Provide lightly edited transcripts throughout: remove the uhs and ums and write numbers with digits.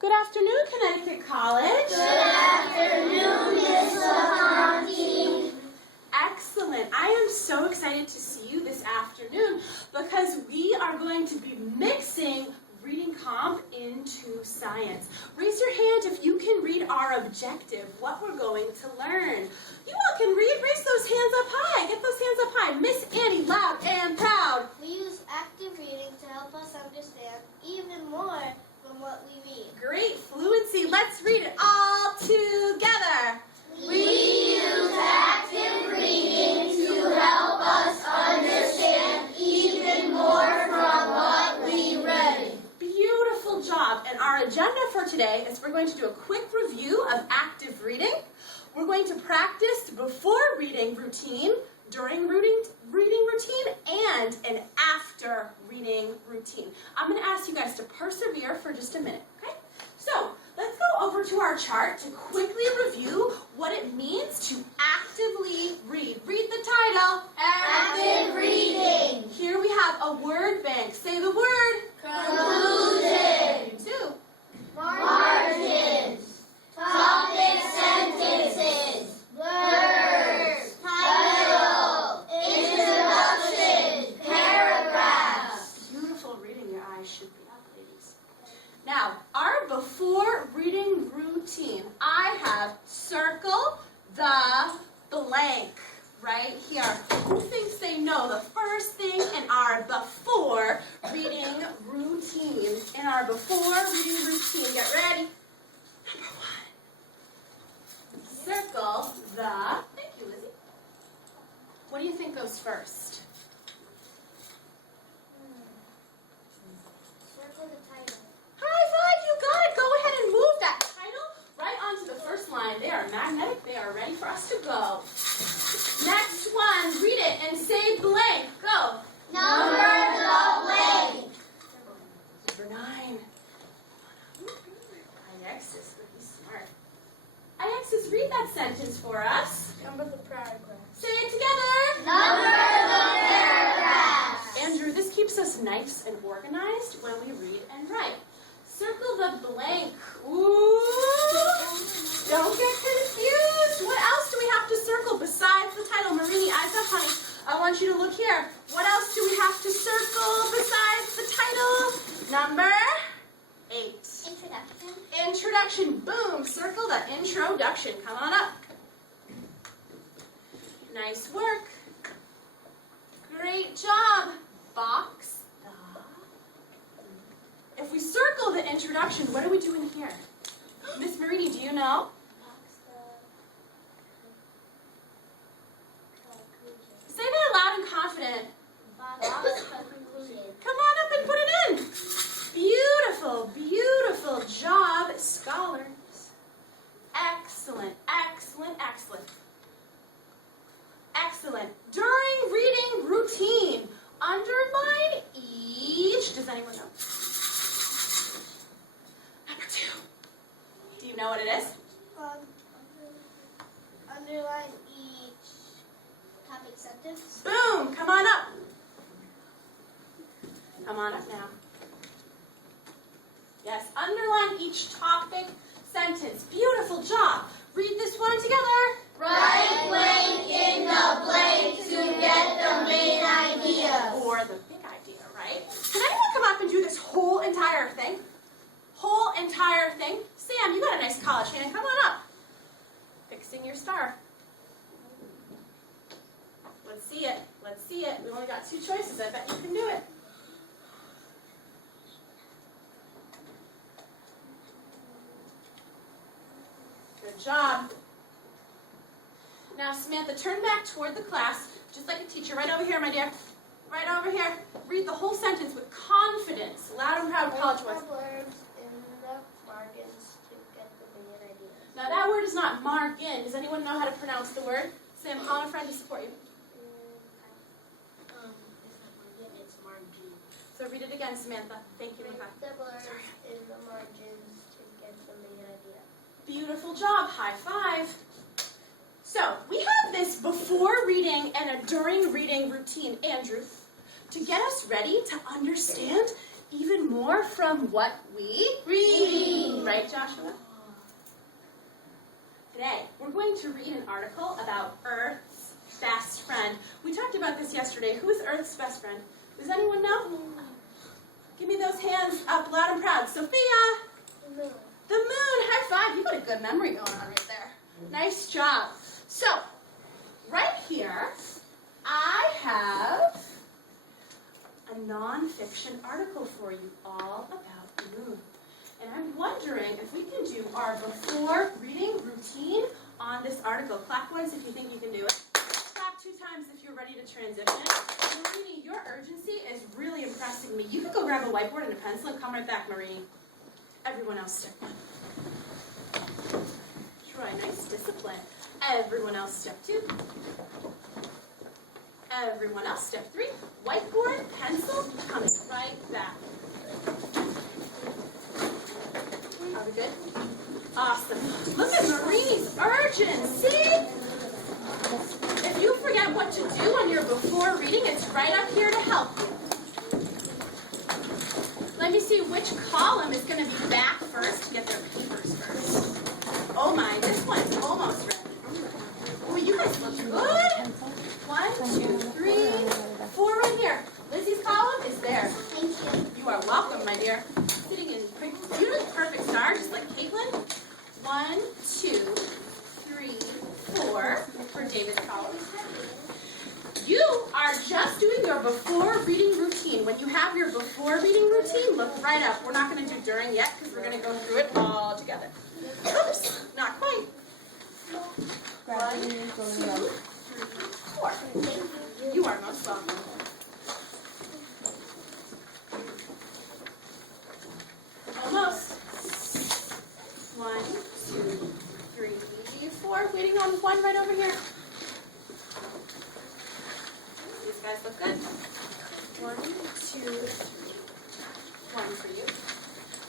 Good afternoon, Connecticut College. Good afternoon, Miss LaConte. Excellent. I am so excited to see you this afternoon because we are going to be mixing reading comp into science. Raise your hand if you can read our objective, what we're going to learn. You all can read. Raise those hands up high. Get those hands up high. Miss Annie, loud and proud. We use active reading to help us understand even more from what we read. Great fluency. Let's read it all together. We use active reading to help us understand even more from what we read. Beautiful job. And our agenda for today is we're going to do a quick review of active reading. We're going to practice before reading routine, during reading routine, and an after reading routine. I'm going to ask you guys to persevere for just a minute, okay? So, let's go over to our chart to quickly review what it means to actively read. Read the title. Active reading. Here we have a word bank. Say the word. Conclusion. You too. Margins. Topic sentences. Words. Title. Introduction. Paragraphs. Beautiful reading. Your eyes should be up, ladies. Now, our before reading routine. I have circle the blank right here. Who thinks they know the first thing in our before reading routine? In our before reading routine, get ready. Number one. Circle the, thank you, Lizzie. What do you think goes first? Circle the title. High five, you got it. Go ahead and move that title right onto the first line. They are magnetic. They are ready for us to go. Next one, read it and say blank. Go. Number the blank. Number 9. Alexis, pretty smart. Alexis, read that sentence for us. Number the paragraph. Say it together. Number the paragraph. Andrew, this keeps us nice and organized when we read and write. Circle the blank. Ooh. Don't get confused. What else do we have to circle besides the title? Marini, eyes up, honey. I want you to look here. What else do we have to circle besides the title? Number 8. Introduction. Introduction. Boom. Circle the introduction. Come on up. Nice work. Great job. Box. If we circle the introduction, what are we doing here? Miss Marini, do you know? Say that loud and confident. Come on up and put it in. Beautiful, beautiful job, scholars. Excellent, excellent, excellent. Excellent. During reading routine, underline each. Does anyone know? Number 2. Do you know what it is? Underline each topic sentence. Boom! Come on up. Come on up now. Yes, underline each topic sentence. Beautiful job. Read this one together. Write blank in the blank to get the main idea. Or the big idea, right? Can anyone come up and do this whole entire thing? Whole entire thing? Sam, you got a nice college hand. Come on up. Fixing your star. Let's see it. Let's see it. We only got 2 choices. I bet you can do it. Good job. Now, Samantha, turn back toward the class, just like a teacher. Right over here, my dear. Right over here. Read the whole sentence with confidence. Loud and proud, college voice. Words in the margins to get the main idea. Now, that word is not margin. Does anyone know how to pronounce the word? Sam, call a friend to support you. It's not margin, it's margin. So read it again, Samantha. Thank you, Nicole. The words in the margins to get the main idea. Beautiful job. High five. So, we have this before reading and a during reading routine, Andrew, to get us ready to understand even more from what we read. Right, Joshua? Today, we're going to read an article about Earth's best friend. We talked about this yesterday. Who is Earth's best friend? Does anyone know? Give me those hands up loud and proud. Sophia! The moon. The moon! High five! You've got a good memory going on right there. Nice job. So, right here, I have a nonfiction article for you all about the moon. And I'm wondering if we can do our before reading routine on this article. Clap once if you think you can do it. Clap 2 times if you're ready to transition. Marini, your urgency is really impressing me. You could go grab a whiteboard and a pencil and come right back, Marini. Everyone else step 1. Troy, nice discipline. Everyone else step 2. Everyone else step 3. Whiteboard, pencil, coming right back. Are we good? Awesome. Look at Marini's urgency. If you forget what to do on your before reading, it's right up here to help you. Let me see which column is going to be back first to get their papers first. Oh my, this one's almost ready. Oh, you guys look good. 1, 2, 3, 4 right here. Lizzie's column is there. Thank you. You are welcome, my dear. Sitting in beautiful, perfect star, just like Caitlin. 1, 2, 3, 4 for David's column. You are just doing your before reading routine. When you have your before reading routine, look right up. We're not going to do during yet because we're going to go through it all together. Oops, not quite. 1, 2, 3, 4. You are most welcome. Almost. 1, 2, 3, 4. Waiting on 1 right over here. These guys look good. 1, 2, 3. 1 for you.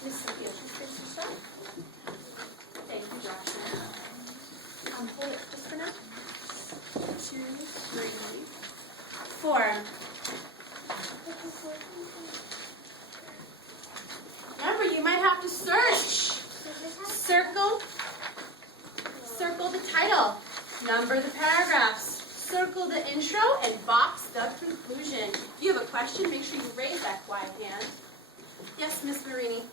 Miss Sophia, just fix your stuff. Thank you, Joshua. Hold it just for now. 2, 3, 4. Remember, you might have to search. Circle the title. Number the paragraphs. Circle the intro and box the conclusion. If you have a question, make sure you raise that quiet hand. Yes, Miss Marini.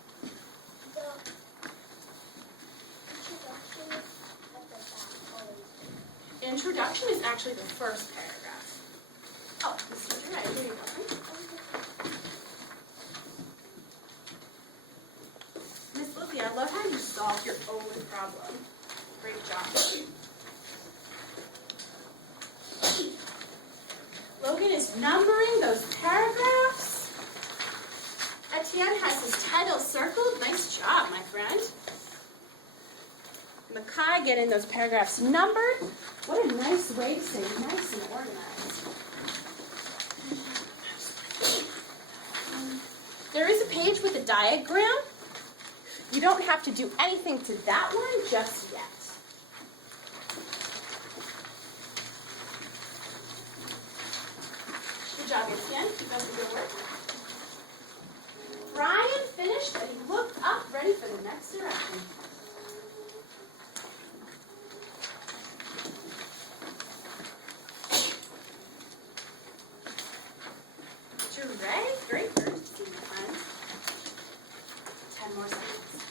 Introduction is actually the first paragraph. Oh, this is right. Here you go. Miss Lizzie, I love how you solved your own problem. Great job. Logan is numbering those paragraphs. Etienne has his title circled. Nice job, my friend. Makai getting those paragraphs numbered. What a nice way to say nice and organized. There is a page with a diagram. You don't have to do anything to that one just yet. Good job, Etienne. Keep up the good work. Brian finished and he looked up, ready for the next direction. Great urgency, my friend. 10 more seconds.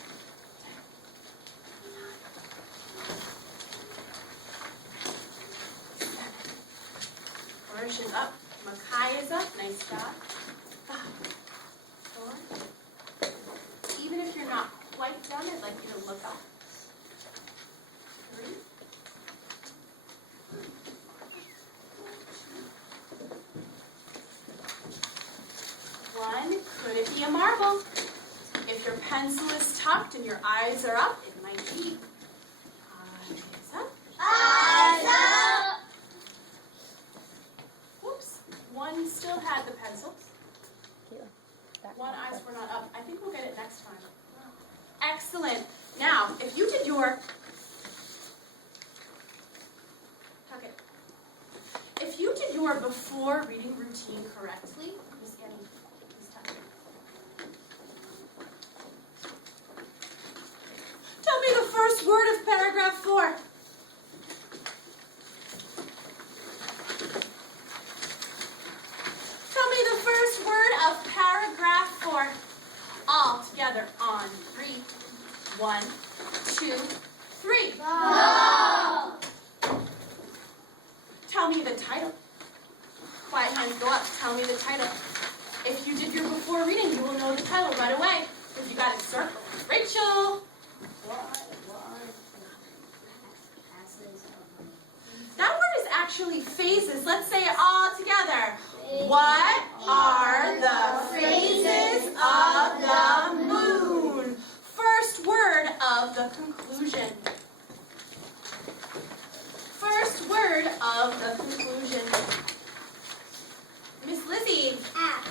10. Version up. Makai is up. Nice job. 5, 4. Even if you're not quite done, I'd like you to look up. 3. 1. Could it be a marble? If your pencil is tucked and your eyes are up, it might be. Eyes up. Eyes up. Whoops. 1 still had the pencil. 1 eyes were not up. I think we'll get it next time. Excellent. Now, if you did your... Tuck it. If you did your before reading routine correctly, Miss Annie, please tuck it. together on 3. 1, 2, 3. Go! Tell me the title. Quiet hands go up. Tell me the title. If you did your before reading, you will know the title right away because you got it circled. Rachel. That word is actually phases. Let's say it all together. What are the phases of the moon? First word of the conclusion. First word of the conclusion. Miss Lizzie. At.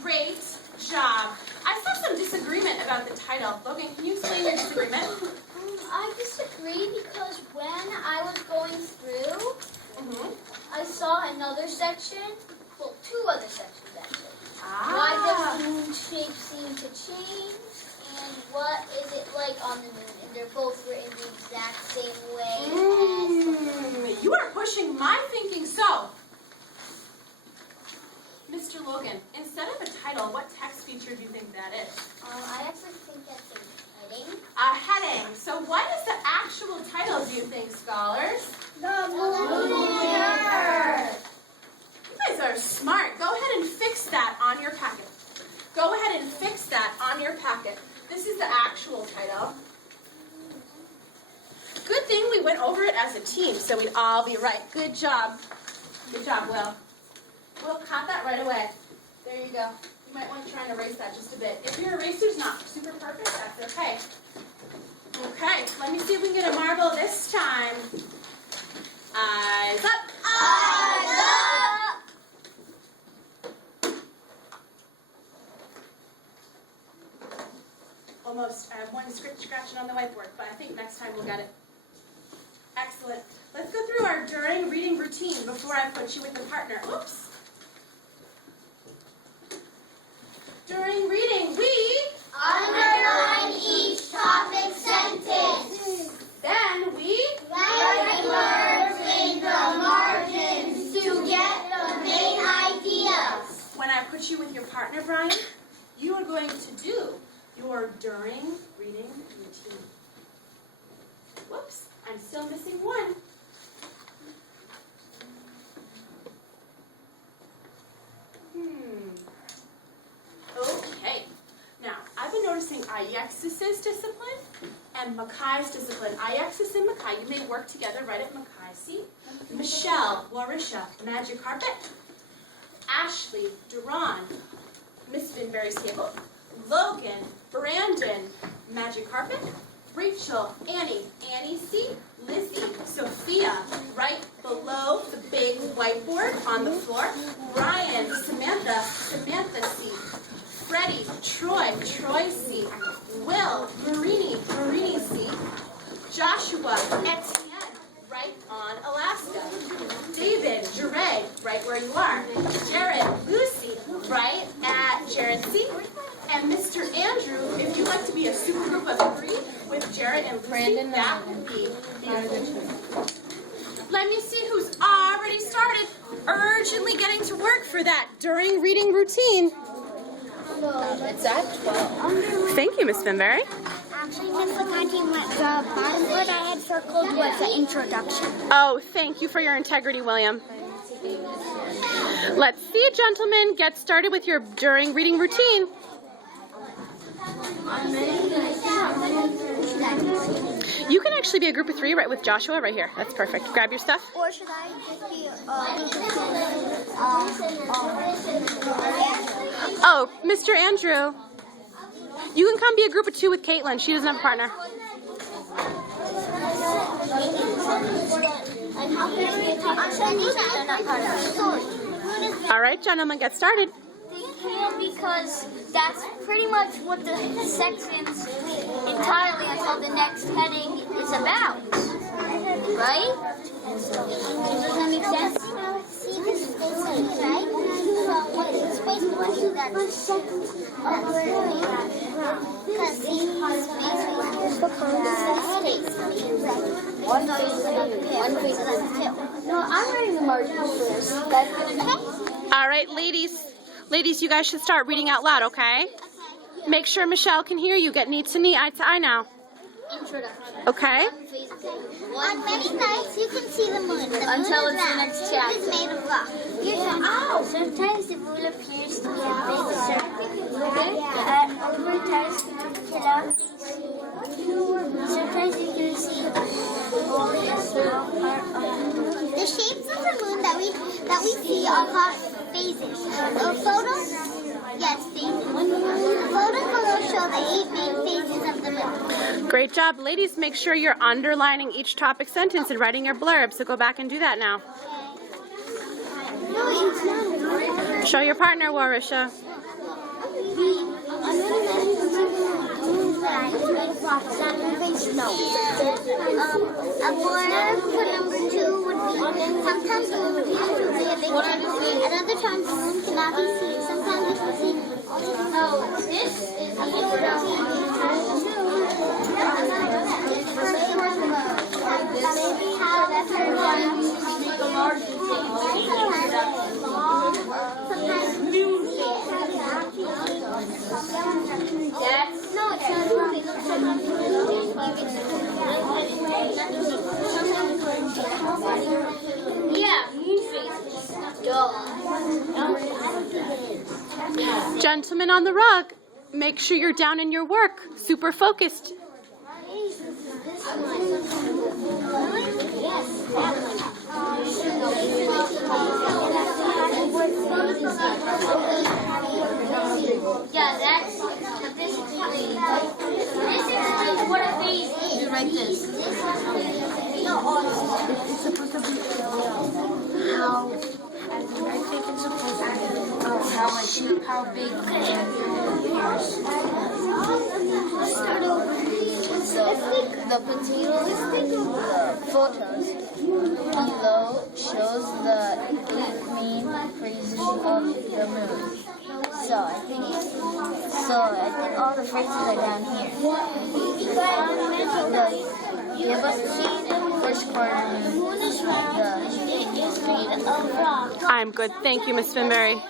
Great job. I saw some disagreement about the title. Logan, can you explain your disagreement? I disagree because when I was going through, I saw another section, well, 2 other sections actually. Why does the moon shape seem to change? And what is it like on the moon? And they're both written the exact same way as... You are pushing my thinking so. Mr. Logan, instead of a title, what text feature do you think that is? I actually think that's a heading. A heading. So what is the actual title, do you think, scholars? The Lunar. You guys are smart. Go ahead and fix that on your packet. Go ahead and fix that on your packet. This is the actual title. Good thing we went over it as a team, so we'd all be right. Good job. Good job, Will. Will, caught that right away. There you go. You might want to try and erase that just a bit. If your eraser's not super perfect, that's okay. Okay, let me see if we can get a marble this time. Eyes up. Eyes up. Almost. I have one script scratching on the whiteboard, but I think next time we'll get it. Excellent. Let's go through our during reading routine before I put you with a partner. Oops. During reading, we Underline each topic sentence. then we Write words in the margins to get the main ideas. when I put you with your partner, Brian, you are going to do your during reading routine. Whoops, I'm still missing one. Okay. Now, I've been noticing Ayexis's discipline and Makai's discipline. Ayexis and Makai, you may work together right at Makai's seat. Michelle, Larisha, Magic Carpet. Ashley, Duran, Miss Vinberry's table. Logan, Brandon, Magic Carpet. Rachel, Annie, Annie's seat. Lizzie, Sophia, right below the big whiteboard on the floor. Ryan, Samantha, Samantha's seat. Freddie, Troy, Troy's seat. Will, Marini, Marini's seat. Joshua, Etienne, right on Alaska. David, Jared, right where you are. Jared, Lucy, right at Jared's seat. And Mr. Andrew, if you'd like to be a super group of 3 with Jared and Lucy, that would be beautiful. Let me see who's already started urgently getting to work for that during reading routine. It's at 12. Thank you, Miss Finberry. Actually, Miss LaConte, the bottom word I had circled was the introduction. Oh, thank you for your integrity, William. Let's see, gentlemen, get started with your during reading routine. You can actually be a group of 3 right with Joshua right here. That's perfect. Grab your stuff. Or should I just be Oh, Mr. Andrew. You can come be a group of 2 with Caitlin. She doesn't have a partner. All right, gentlemen, get started. Because that's pretty much what the sections entirely until the next heading is about, right? Does that make sense? See this space, right? So what is the space portion that because these space One face. No, I'm writing the margins first. That's All right, ladies. Ladies, you guys should start reading out loud, okay? Make sure Michelle can hear you. Get knee to knee, eye to eye now. Introduction. Okay. On many nights you can see the moon. The Until moon it's the next chapter. It is made of rock. Sometimes the moon appears to be a big circle. Over times sometimes you can see only a small part of the moon. The shapes of the moon that we see are called phases. The photos, yes, phases. The photos below show the 8 main phases of the moon. Great job. Ladies, make sure you're underlining each topic sentence and writing your blurb. So go back and do that now. No, it's not. Show your partner, Warisha. A blurb for number 2 would be sometimes the moon appears to be a big circle, and other times the moon cannot be seen. Sometimes you can see. This is the Gentlemen on the rug, make sure you're down in your work. Super focused. Yeah, that's this explains what a phase is. You write this. It's supposed to be how. I think it's supposed to be how big it appears. So the potatoes, the photos below shows the 8 main phases of the moon. So I think all the phrases are down here. Give us the first quarter moon. I'm good. Thank you, Miss Finbury.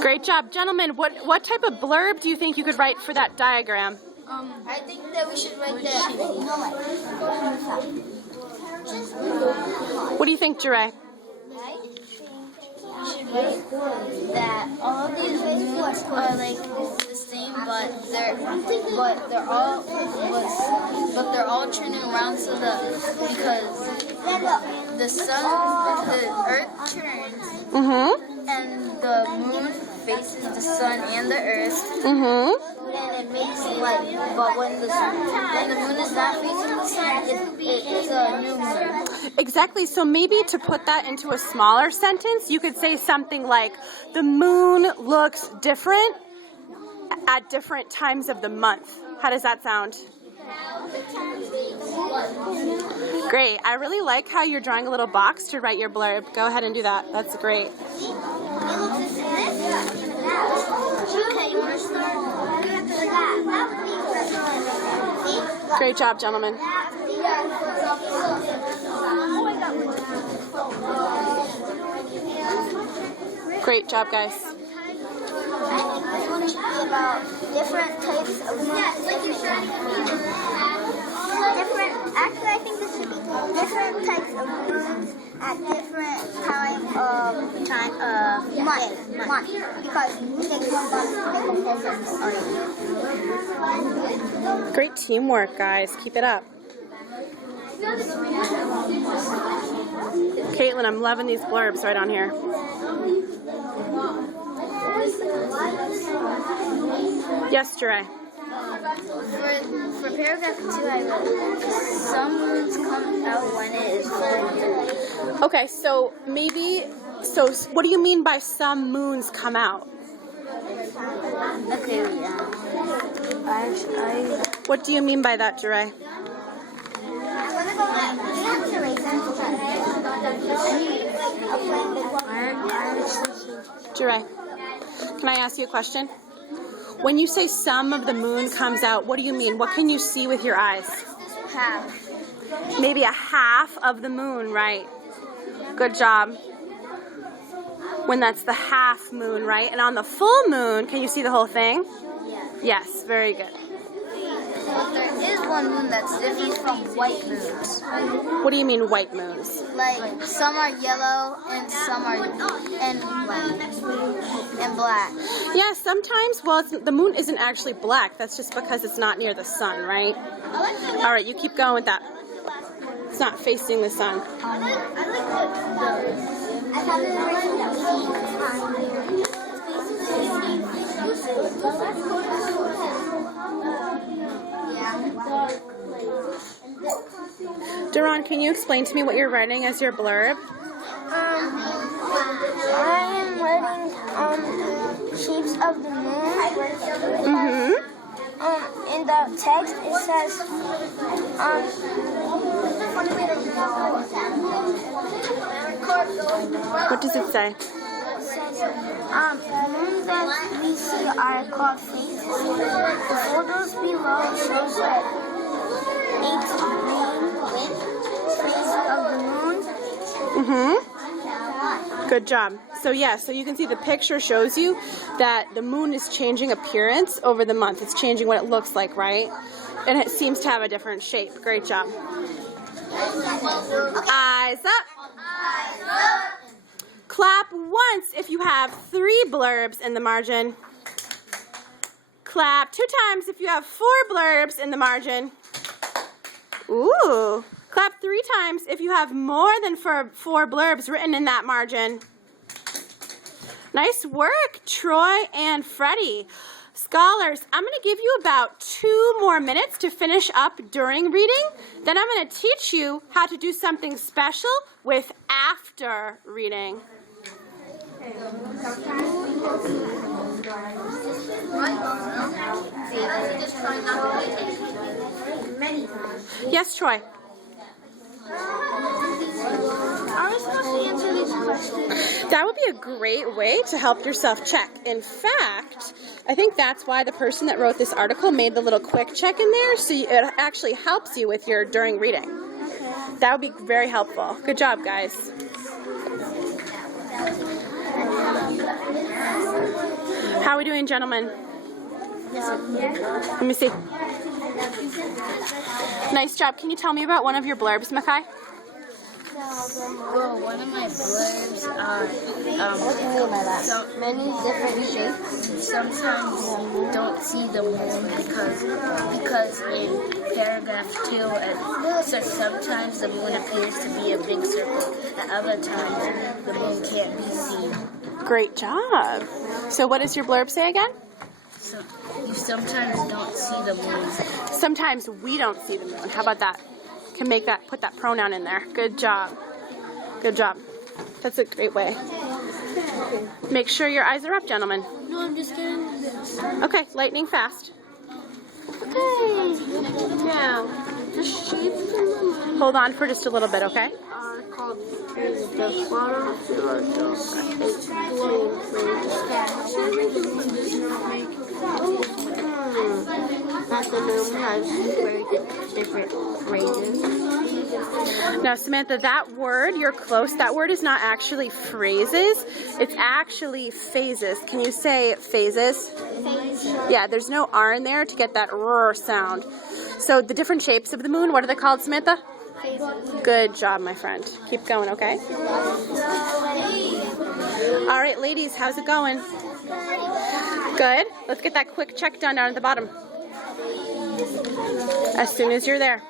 Great job. Gentlemen, what type of blurb do you think you could write for that diagram? I think that we should write that. What do you think, Jure? We should write that all of these moons are like the same, but they're all turning around because the earth turns, and the moon faces the sun and the earth. And it makes light, but when the moon is not facing the sun, it's a new moon. Exactly. So maybe to put that into a smaller sentence, you could say something like, the moon looks different at different times of the month. How does that sound? Great. I really like how you're drawing a little box to write your blurb. Go ahead and do that. That's great. Great job, gentlemen. Great job, guys. I think this one should be about different types of moons. Actually, I think this should be different types of moons at different month. Because it takes 1 month to make a full circle. Great teamwork, guys. Keep it up. Caitlin, I'm loving these blurbs right on here. Yes, Jure. For paragraph 2, I wrote, some moons come out when it is full moon. Okay, so what do you mean by some moons come out? Okay, What do you mean by that, Jure? Jure, can I ask you a question? When you say some of the moon comes out, what do you mean? What can you see with your eyes? half. Maybe a half of the moon, right? Good job. When that's the half moon, right? And on the full moon, can you see the whole thing? Yeah. Yes, very good. But there is one moon that's different from white moons. What do you mean white moons? Like some are yellow and some are and black. Yeah, sometimes, well, the moon isn't actually black. That's just because it's not near the sun, right? All right, you keep going with that. It's not facing the sun. Duran, can you explain to me what you're writing as your blurb? I am writing shapes of the moon. Mm-hmm. In the text it says What does it say? moons that we see are called phases. The photos below shows the 8 main phases of the moon. Mm-hmm. Good job. So yeah, so you can see the picture shows you that the moon is changing appearance over the month. It's changing what it looks like, right? And it seems to have a different shape. Great job. Eyes up. Clap once if you have 3 blurbs in the margin. Clap 2 times if you have 4 blurbs in the margin. Ooh. Clap 3 times if you have more than 4 blurbs written in that margin. Nice work, Troy and Freddie. Scholars, I'm going to give you about 2 more minutes to finish up during reading. Then I'm going to teach you how to do something special with after reading. Yes, Troy. Are we supposed to answer these questions? That would be a great way to help yourself check. In fact, I think that's why the person that wrote this article made the little quick check in there, so it actually helps you with your during reading. That would be very helpful. Good job, guys. How are we doing, gentlemen? Let me see. Nice job. Can you tell me about one of your blurbs, Makai? Well, one of my blurbs are so many different shapes. Sometimes you don't see the moon because in paragraph 2 it says sometimes the moon appears to be a big circle, and other times the moon can't be seen. Great job. So what does your blurb say again? So you sometimes don't see the moon. Sometimes we don't see the moon. How about that? Can make that, put that pronoun in there. Good job. Good job. That's a great way. Make sure your eyes are up, gentlemen. No, I'm just getting this. Okay, lightning fast. Okay. Now, the shapes of the moon Hold on for just a little bit, okay? are called phases. The bottom two are called phases. That the moon has very different phrases. Now, Samantha, that word, you're close. That word is not actually phrases. It's actually phases. Can you say phases? Yeah, there's no R in there to get that R sound. So the different shapes of the moon, what are they called, Samantha? Good job, my friend. Keep going, okay? All right, ladies, how's it going? Good. Let's get that quick check done down at the bottom. As soon as you're there.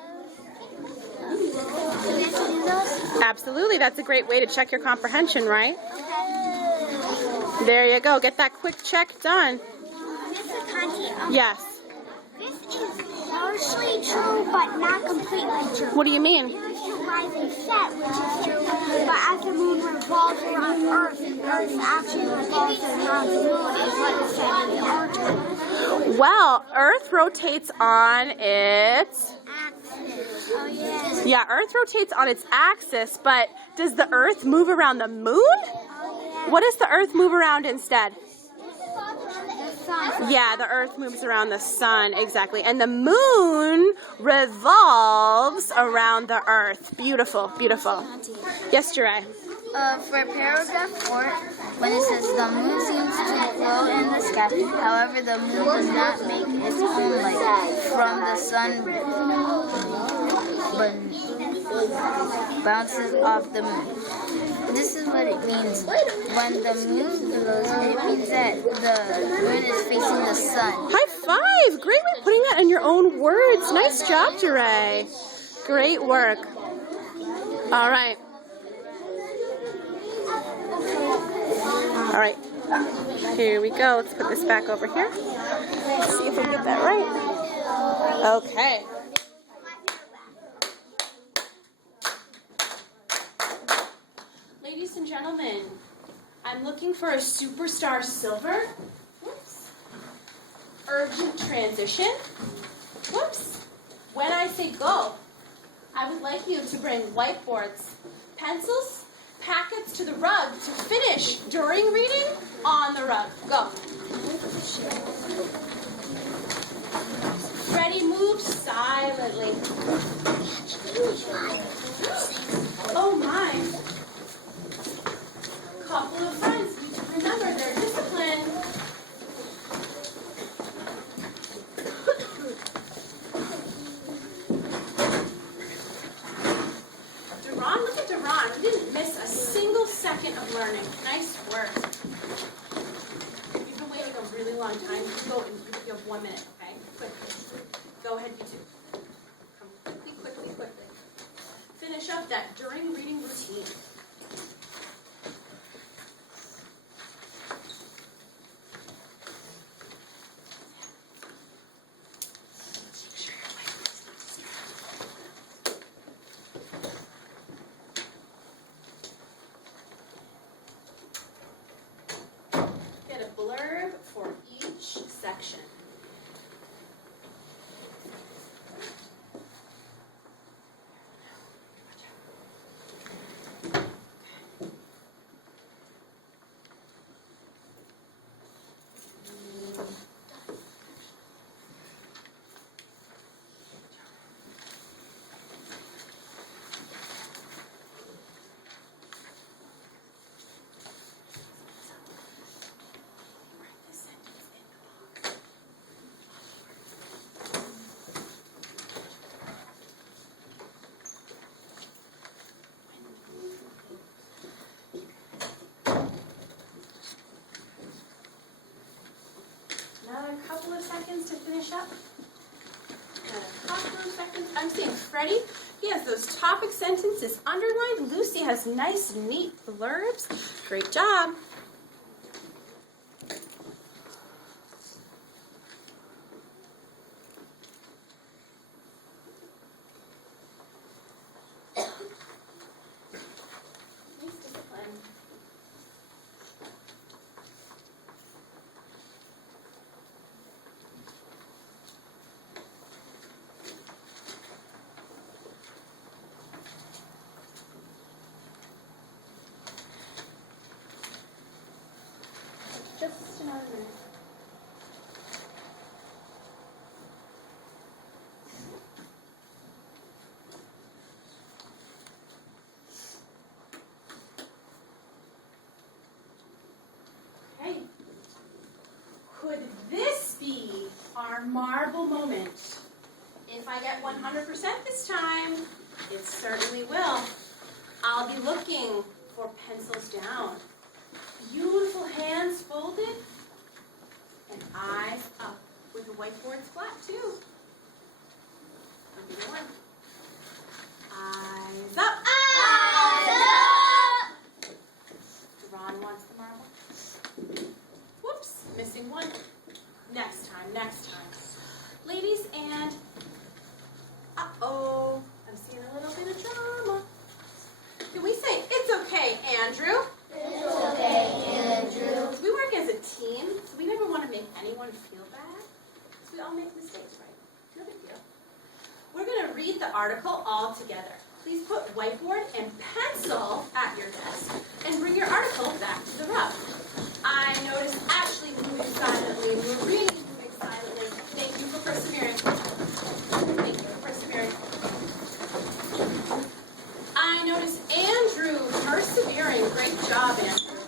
Absolutely. That's a great way to check your comprehension, right? There you go. Get that quick check done. Yes. This is partially true, but not completely true. What do you mean? The Earth should rise and set, which is true, but as the moon revolves around Earth, the Earth actually revolves around the moon, is what is said in the article. Well, Earth rotates on its... Oh, yeah. Yeah, Earth rotates on its axis, but does the Earth move around the moon? What does the Earth move around instead? Yeah, the Earth moves around the sun, exactly. And the moon revolves around the Earth. Beautiful, beautiful. Yes, Jirai. For paragraph 4, when it says the moon seems to glow in the sky. However, the moon does not make its own light from the sun, but bounces off the moon. This is what it means. When the moon glows, it means that the moon is facing the sun. High five! Great way of putting that in your own words. Nice job, Jeray. Great work. All right. All right. Here we go. Let's put this back over here. Let's see if we get that right. Okay. Ladies and gentlemen, I'm looking for a superstar silver. Whoops. Urgent transition. Whoops. When I say go, I would like you to bring whiteboards, pencils, packets to the rug to finish during reading on the rug. Go. Freddie moves silently. Oh my. Couple of friends need to remember their discipline. Duran, look at Duran. He didn't miss a single second of learning. Nice work. You've been waiting a really long time. Go and you have 1 minute, okay? Quickly. Go ahead, you two. Come quickly, quickly, quickly. Finish up that during reading routine. Get a blurb for each section. Another couple of seconds to finish up. Another couple of seconds. I'm seeing Freddie. He has those topic sentences underlined. Lucy has nice, neat blurbs. Great job. Nice discipline. Just another minute. Okay. Could this be our marble moment? If I get 100% this time, it certainly will. I'll be looking for pencils down. Beautiful hands folded and eyes up with the whiteboards flat too. Number one. Eyes up. Eyes up. Ron wants the marble. Whoops, missing one. Next time, next time. Ladies and, uh-oh, I'm seeing a little bit of drama. Can we say, it's okay, Andrew? It's okay, Andrew. We work as a team, so we never want to make anyone feel bad. So we all make mistakes, right? No big deal. We're going to read the article all together. Please put whiteboard and pencil at your desk and bring your article back to the rug. I noticed Ashley moving silently, Marie moving silently. Thank you for persevering. Thank you for persevering. I noticed Andrew persevering. Great job, Andrew.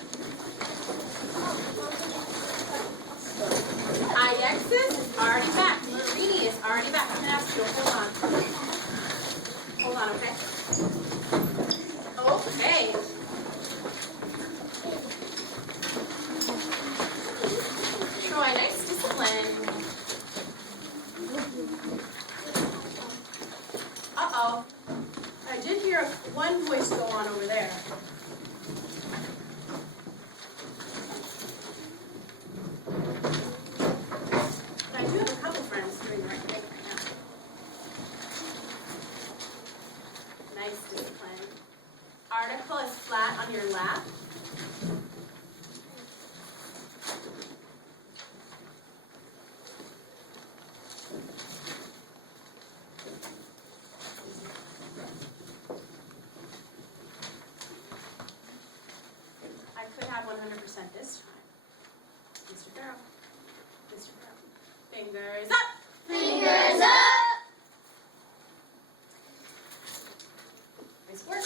Alexis is already back. Marini is already back. I'm going to ask you. Hold on. Hold on, okay? Okay. Troy, nice discipline. Uh-oh. I did hear one voice go on over there. But I do have a couple friends doing the right thing right now. Nice discipline. Article is flat on your lap. I could have 100% this time. Mr. Farrell. Mr. Farrell. Fingers up. Fingers up. Nice work.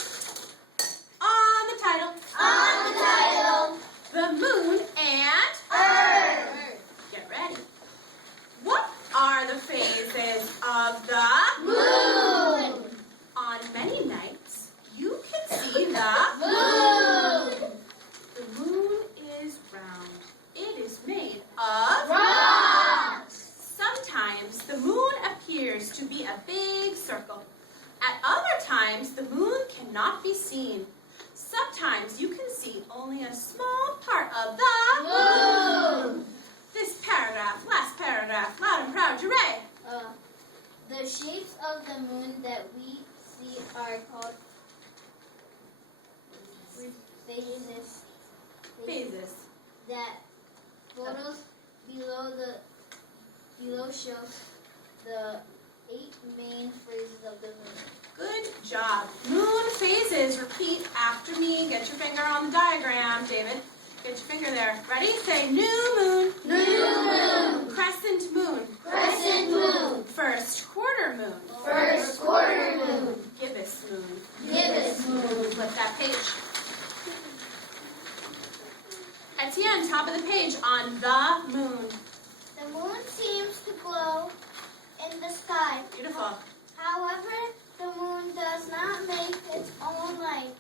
On the title. On the title. The moon and Earth. get ready. What are the phases of the Moon. On many nights, you can see the Moon. The moon is round. It is made of Rocks. Sometimes the moon appears to be a big circle. At other times, the moon cannot be seen. Sometimes you can see only a small part of the Moon. This paragraph, last paragraph, loud and proud, hooray! The shapes of the moon that we see are called phases. Phases. That photos below show the 8 main phases of the moon. Good job. Moon phases. Repeat after me. Get your finger on the diagram, David. Get your finger there. Ready? Say new moon. New moon. Crescent moon. Crescent moon. First quarter moon. First quarter moon. Gibbous moon. Gibbous moon. Flip that page. Etienne, top of the page on the moon. The moon seems to glow in the sky. Beautiful. However, the moon does not make its own light.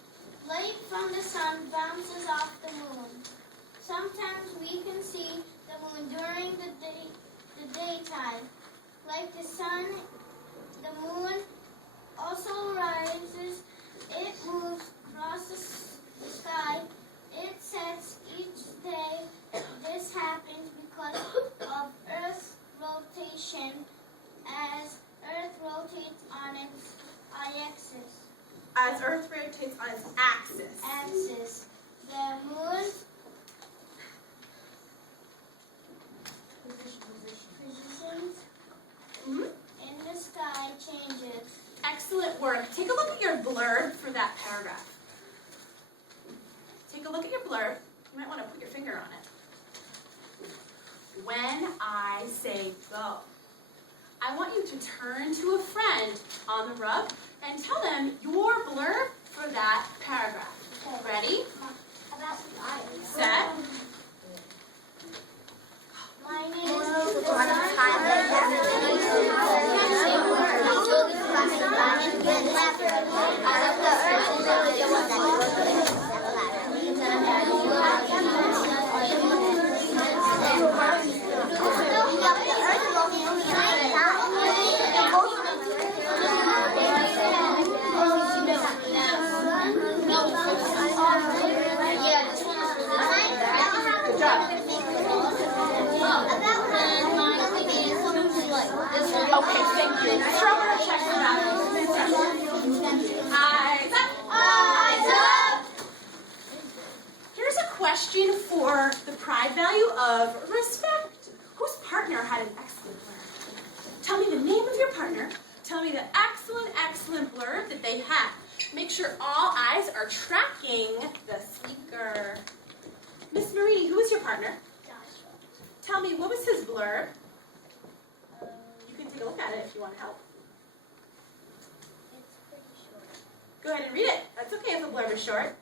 Light from the sun bounces off the moon. Sometimes we can see the moon during the daytime. Like the sun, the moon also rises. It moves across the sky. It sets each day. This happens because of Earth's rotation as Earth rotates on its axis. As Earth rotates on its axis. The moon's positions in the sky changes. Excellent work. Take a look at your blurb for that paragraph. Take a look at your blurb. You might want to put your finger on it. When I say go, I want you to turn to a friend on the rug and tell them your blurb for that paragraph. Ready? Set. My name is Okay, thank you. Strawberry check for that. Eyes up. Eyes up. Here's a question for the pride value of respect. Whose partner had an excellent blurb? Tell me the name of your partner. Tell me the excellent blurb that they had. Make sure all eyes are tracking the speaker. Miss Marini, who was your partner? Joshua. Tell me, what was his blurb? You can take a look at it if you want help. It's pretty short. Go ahead and read it. That's okay if the blurb is short.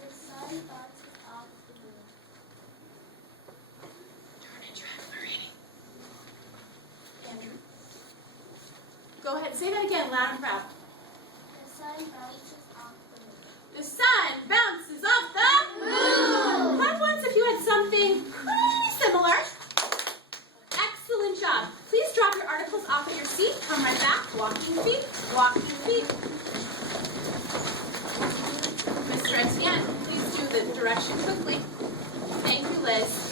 The sun bounces off the moon. Say that again, loud and proud. The sun bounces off the moon. The sun bounces off the moon. Clap once if you had something pretty similar. Excellent job. Please drop your articles off at your seat. Come right back. Walking feet, walking feet. Mr. Etienne, please do the direction quickly. Thank you, Liz.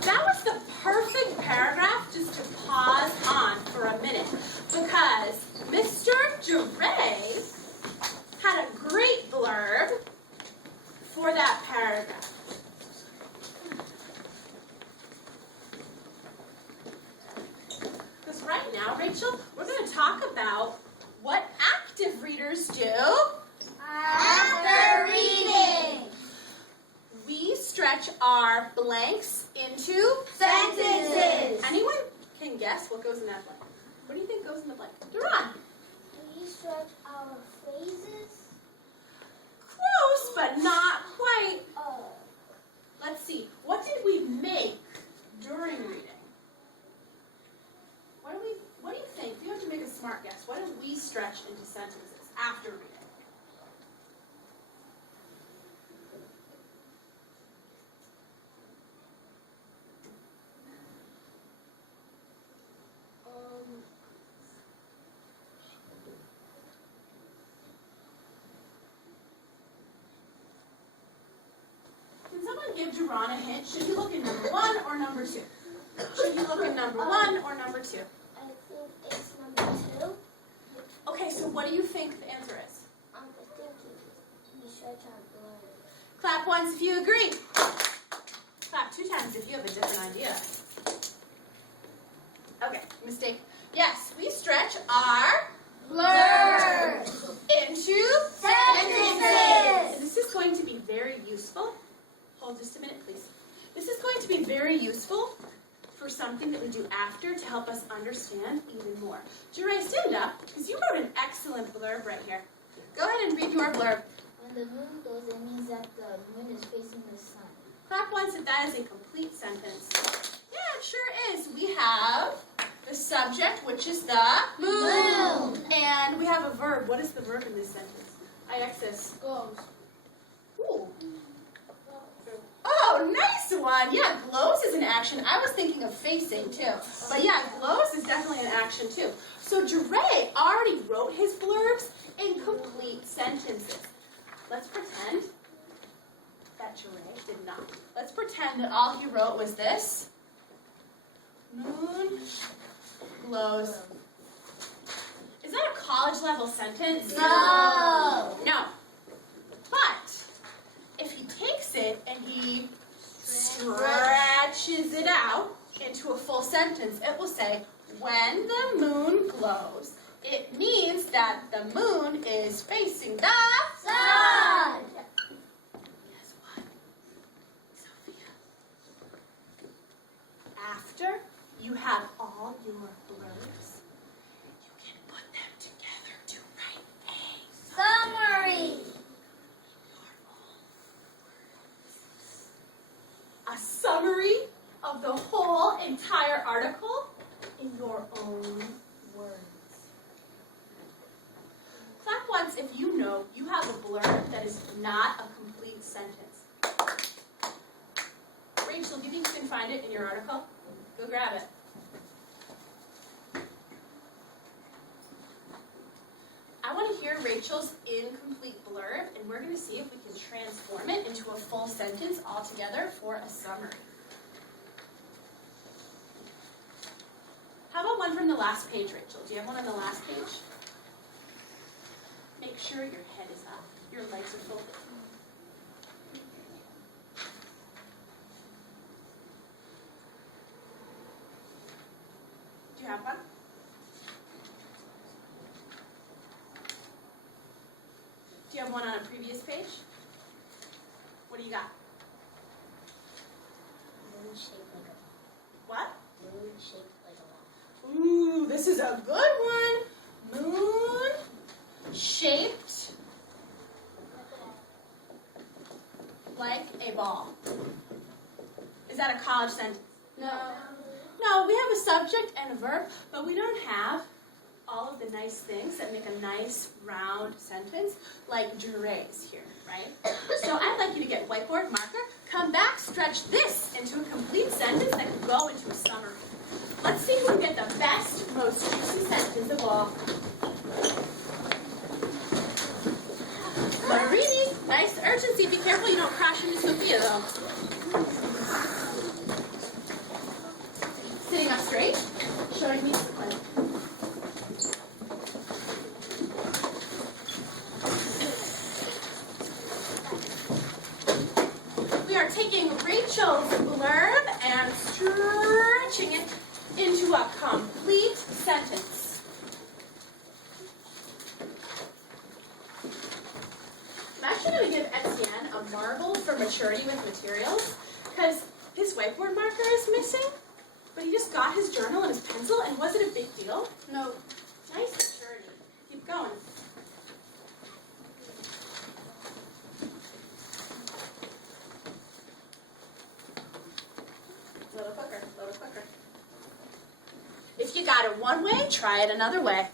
That was the perfect paragraph just to pause on for a minute because Mr. Duray had a great blurb for that paragraph. Because right now, Rachel, we're going to talk about what active readers do. After reading. We stretch our blanks into Sentences. Anyone can guess what goes in that blank? What do you think goes in the blank? Duran. We stretch our phrases. Close, but not quite. Let's see. What did we make during reading? What do you think? You have to make a smart guess. What did we stretch into sentences after reading? Can someone give Duran a hint? Should he look in number 1 or number 2? Should he look in number 1 or number 2? I think it's number 2. Okay, so what do you think the answer is? I think we stretch our blood. Clap once if you agree. Clap 2 times if you have a different idea. Okay, mistake. Yes, we stretch our Blurs. into Sentences. This is going to be very useful. Hold just a minute, please. This is going to be very useful for something that we do after to help us understand even more. Duray, stand up, because you wrote an excellent blurb right here. Go ahead and read your blurb. When the moon goes, it means that the moon is facing the sun. Clap once if that is a complete sentence. Yeah, it sure is. We have the subject, which is the moon. And we have a verb. What is the verb in this sentence? Iexis. Goes. Ooh. Oh, nice one. Yeah, glows is an action. I was thinking of facing too. But yeah, glows is definitely an action too. So Duray already wrote his blurbs in complete sentences. Let's pretend that Duray did not. Let's pretend that all he wrote was this. Moon glows. Is that a college level sentence? No. No. But if he takes it and he stretches it out into a full sentence, it will say, when the moon glows, it means that the moon is facing the Sun. Guess what, Sophia? After you have all your blurbs, you can put them together to write Summary. a summary of the whole entire article in your own words. Clap once if you know you have a blurb that is not a complete sentence. Rachel, do you think you can find it in your article? Go grab it. I want to hear Rachel's incomplete blurb, and we're going to see if we can transform it into a full sentence altogether for a summary. How about one from the last page, Rachel? Do you have one on the last page? Make sure your head is up. Your legs are folded. Do you have one? Do you have one on a previous page? What do you got? Moon shaped like a What? moon shaped like a ball. Ooh, this is a good one. Moon shaped like a ball. Is that a college sentence? No. No, we have a subject and a verb, but we don't have all of the nice things that make a nice round sentence, like durées here, right? So I'd like you to get a whiteboard marker, come back, stretch this into a complete sentence that can go into a summary. Let's see who can get the best, most juicy sentence of all. Marini, nice urgency. Be careful you don't crash into Sophia, though. Sitting up straight, showing me discipline. We are taking Rachel's blurb and stretching it into a complete sentence. I'm actually going to give Etienne a marble for maturity with materials because his whiteboard marker is missing, but he just got his journal and his pencil, and was it a big deal? No. Nice maturity. Keep going. A little quicker, a little quicker. If you got it one way, try it another way.